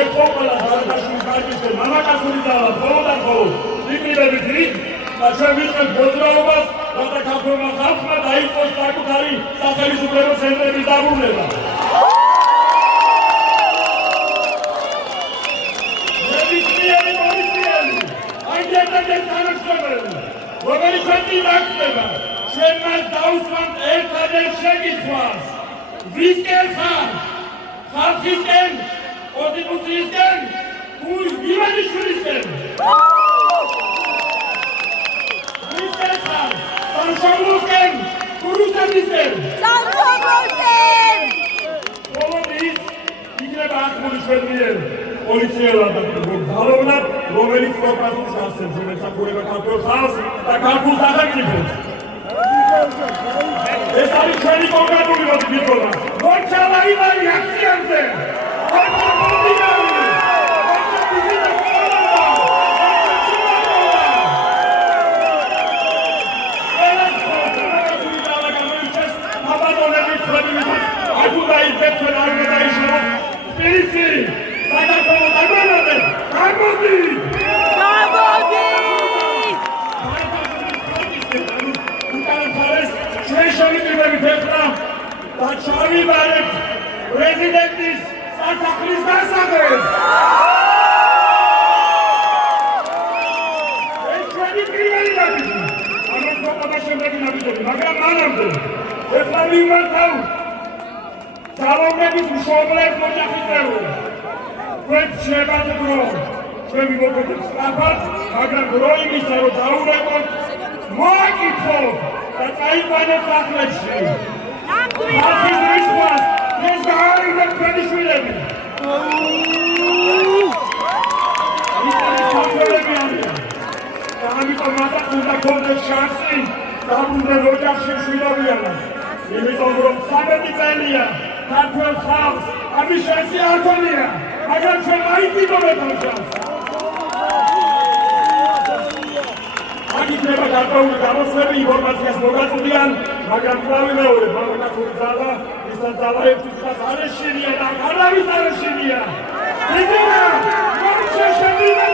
ეკოყოლა ხარდაშვილ კარგისე მამაკაცური ძალა მხოლოდ იკრიბებით იქ და ჩვენ ვიწყებთ მოძრაობას რათა ქართველმა ხალხმა დაიწყოს საკუთარი სახელმწიფო ცენტრების დაბრუნება. ნებისმიერი პოლიციელი აგენტების თანამშრომლები რომელიც აქტივდება ჩვენ მას დაუსვამთ ერთადერთ შეკითხვას ვისკენ ხარ ხალხისკენ კონსტიტუციისკენ თუ ივანიშვილისკენ ვისკენ ხარ სამშობლოსკენ თუ რუსეთისკენ სამშობლოსკენ ყოველთვის იქნება ახმული ჩვენ მიერ პოლიციელად გალოვნად რომელიც პროპაგანდას ასწევს მესაკურება ქართულ ხალხს და ქართულ სახელმწიფოს ეს არის ჩვენი კონკრეტული მოტივირება მოჩალა იმარი აქციაზე ჩავიბარებთ პრეზიდენტის სასახლის დასაწყებს. ეს ჩვენი პირველი ნაბიჯი. ამას მოყვა შემდეგი ნაბიჯები, მაგრამ მანამდე ეხლა მიმართავ ძალოვნების მშობლებს ოჯახის წევრებს. ჩვენ შევართ დრო, ჩვენ მივოკვეთეთ სწრაფად, მაგრამ დრო იმისა, რომ დაურეკოთ, მოაკითხოთ და წაიყვანოთ სახლებში. ხალხის რისხვას ეს გაარიგეთ ჩვენი შვილები. და ამიტომ მათაც უნდა გქონდეს შანსი დაბრუნდეს ოჯახში შვილებიანად. იმიტომ რომ 13 წელია ქართველ ხალხს ამის შანსი არ ქონია, მაგრამ ჩვენ მაინც ვიგონებთ ამ შანსს. იქნება გარკვეული გამოსვლები ინფორმაციას მოგაწოდიან, მაგრამ კვლავ მეორე მამაკაცური ძალა ისაც ძალა ერთის არ ეშინია და არავის არ ეშინია. იგივე, მოშეშებინა